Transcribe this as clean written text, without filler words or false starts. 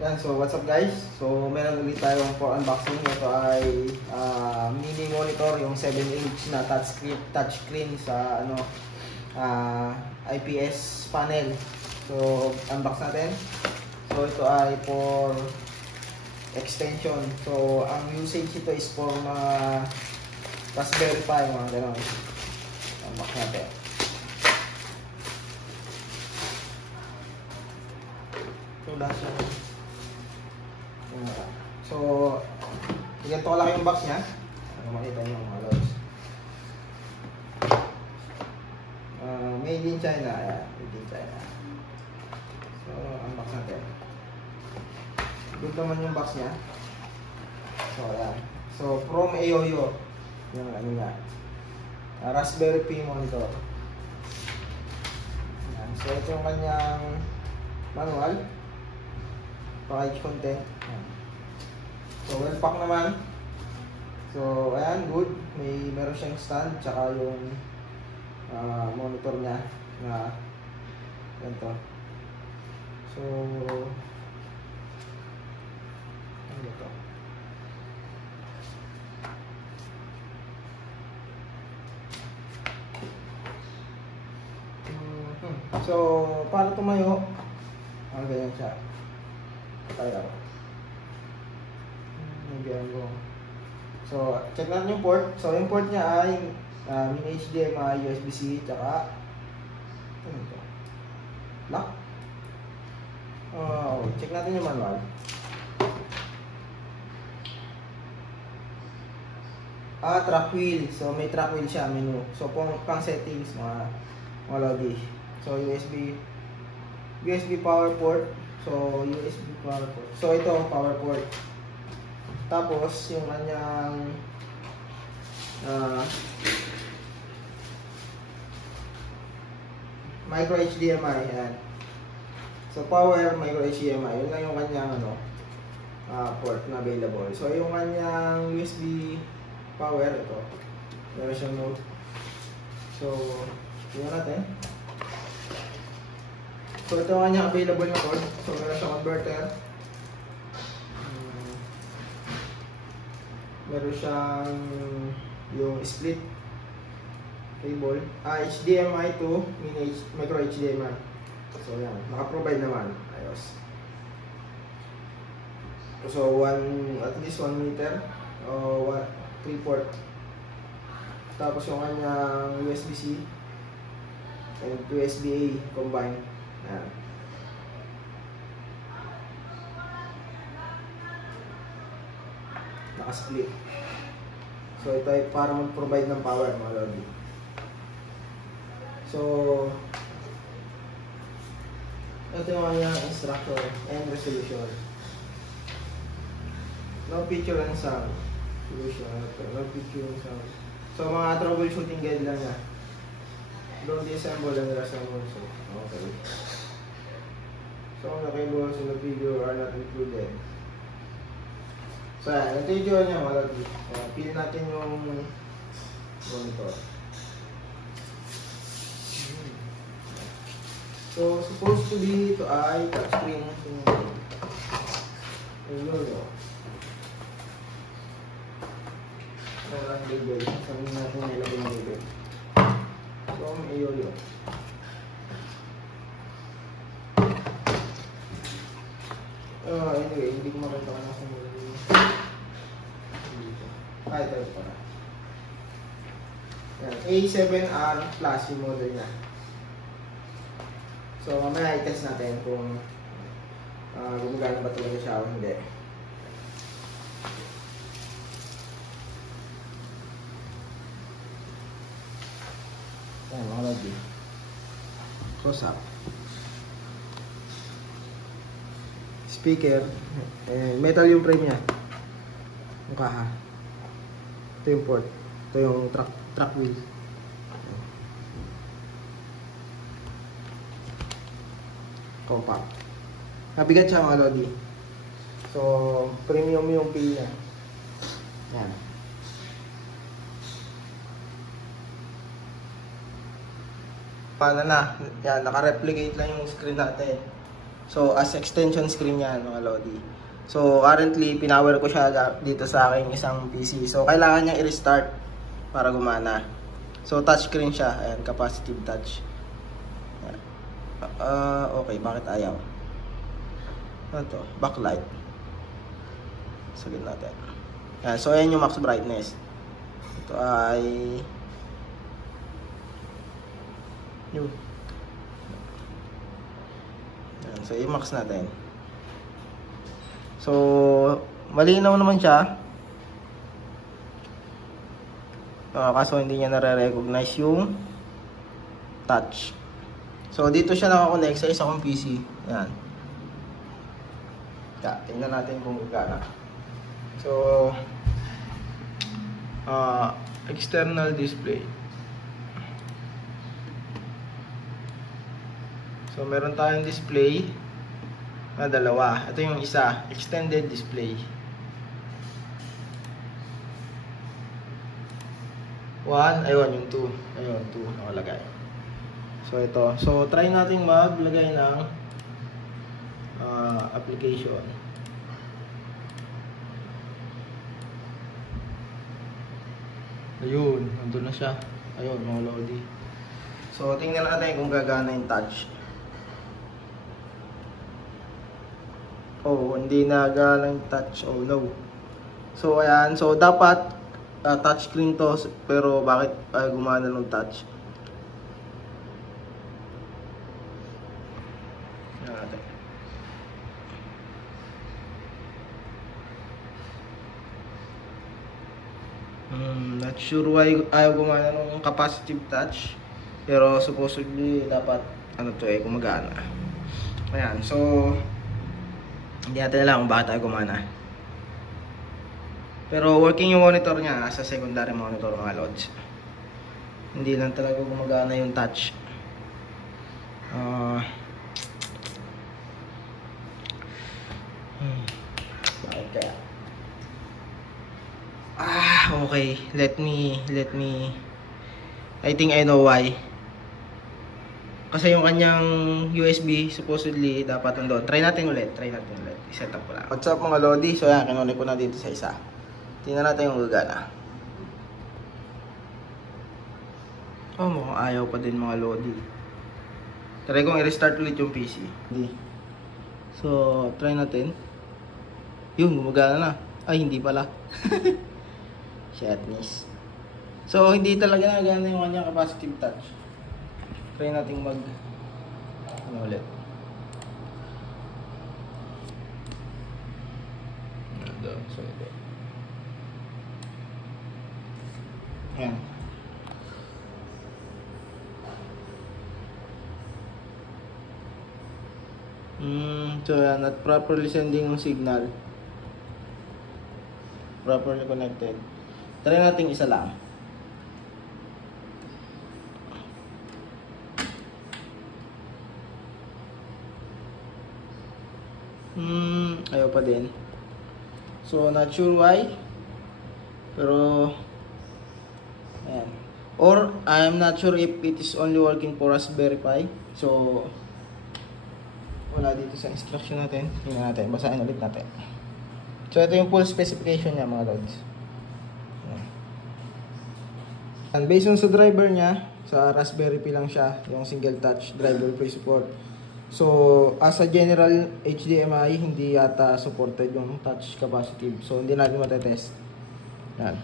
Yan, so what's up guys? So meron ulit tayong for unboxing. Ito ay mini monitor, yung 7-inch na touchscreen sa ano IPS panel. So unbox natin. So ito ay for extension. So ang usage ito is for mga Raspberry Pi, mga gano'n. Unbox natin. So that's it. So, ganito kalaki yung box niya. Ano makita nyo mga lods. Made in China. Ayan, made in China. So, unbox natin. Good naman yung box niya. So, ayan. So, from Ayoyo. Yung ano niya. Raspberry Pi monitor. Ayan. So, ito yung kanyang manual. Package content. Ayan. So, well pack naman. So, ayan, good. Meron siyang stand, tsaka yung monitor niya na ganito. So, ano ito? So, para tumayo, ganyan siya. Kaya ako. So, check natin yung port. So, yung port niya ay mini HDMI, USB-C, tsaka ano ito? Lock? Check natin yung manual. Track wheel. So, may track wheel siya, menu. So, pang settings, mga lodi. So, USB power port. So, USB power port. So, ito ang power port. Tapos, yung kanyang micro HDMI, yan. So, power, micro HDMI, yun lang yung kanyang port na available. So, yung kanyang USB power, ito. Meron siyang note. So, tingnan natin. So, ito ang kanyang available na port. So, meron siyang converter. Meron siyang yung split cable, HDMI to micro HDMI. So yan, naka-provide naman, ayos. So at least 1 meter o 3/4. Tapos yung kanyang USB-C and USB-A combined. Yan. Naka-split. So ito ay para mag-provide ng power, mga lodi. So ito yung kanyang instruction and resolution. No picture and sound. Solution. No picture and sound. So mga troubleshooting guide lang niya. Don't disassemble and reassemble. So, okay. So the cables in the video are not included. So, ito yung video niya, mga lodi. Pili natin yung monitor. So, supposed to be ito ay touchscreen. Yung logo. Walang label. Sabihin natin nilagay yung label. So, may yoyo. Anyway, hindi ko makita ka na sa mula. Ito para. Yan, A7R Plus yung model niya. So mamaya i-test natin kung gumagana ba talaga siya o hindi. Yan mga lodi. Close up. Speaker. Metal yung frame niya. Yung kaha. Ito yung port. Ito yung track wheel. Compact. Nabigat siya mga lodi. So, premium yung pin niya. Yan. Paano na? Yan, naka-replicate lang yung screen natin. So, as extension screen yan, mga Lodi. So, currently, pinower ko siya dito sa aking isang PC. So, kailangan niya i-restart para gumana. So, touchscreen siya. Ayan, capacitive touch. Okay, bakit ayaw? Ano to? Backlight. Sagin natin. Ayan, so, ayan yung max brightness. Ito ay... yun. Ayan, so, i-max natin. So, malinaw naman siya. Kaso hindi niya nare-recognize yung touch. So, dito siya nakakonect sa isa kong PC. Ayan. Tingnan natin kung gagana. So, external display. So, meron tayong display na dalawa. Ito yung isa, extended display. 1, ayun yung 2. Ayun, 2 nakalagay. So, ito. So, try natin maglagay ng application. Ayun, nandun na siya. Ayun, mga Lodi. So, tingnan natin kung gagana yung touch. Oh, hindi na gana yung touch. Oh, no. So, ayan. So, dapat touchscreen to. Pero, bakit gumana ng touch? Not sure why ayaw gumana ng capacitive touch. Pero supposedly dapat ano to gumagana. Ayan, so hindi natin alam kung bakit ayaw gumana. Pero working yung monitor niya sa secondary monitor, mga Lods. Hindi lang talaga gumagana yung touch. Bakit kaya? Okay. Let me I think I know why. Kasi yung kanyang USB supposedly dapat nandoon. Try natin ulit. I-set up ko lang. What's up, mga Lodi? So yan, kinunik ko na dito sa isa. Tingnan natin yung gagana. Mukhang ayaw pa din, mga Lodi. Try kong i-restart ulit yung PC. So, try natin. Yun, gumagana na. Ay, hindi pala. Shitness. So, hindi talaga nagana yung kanyang capacitive touch. Try natin ulit. So, ito. Ayan. So, yan. Not properly sending yung signal. Properly connected. Try natin isa lang. Ayaw pa din. So, not sure why. Pero, ayan. Or, I'm not sure if it is only working for Raspberry Pi. So, wala dito sa instruction natin. Tingnan natin. Basahin ulit natin. So, ito yung full specification niya, mga Lods. And based on sa driver niya, sa Raspberry Pi lang siya, yung single touch driver free support. So, as a general HDMI, hindi yata supported yung touch capacitive. So, hindi natin matetest. Yan.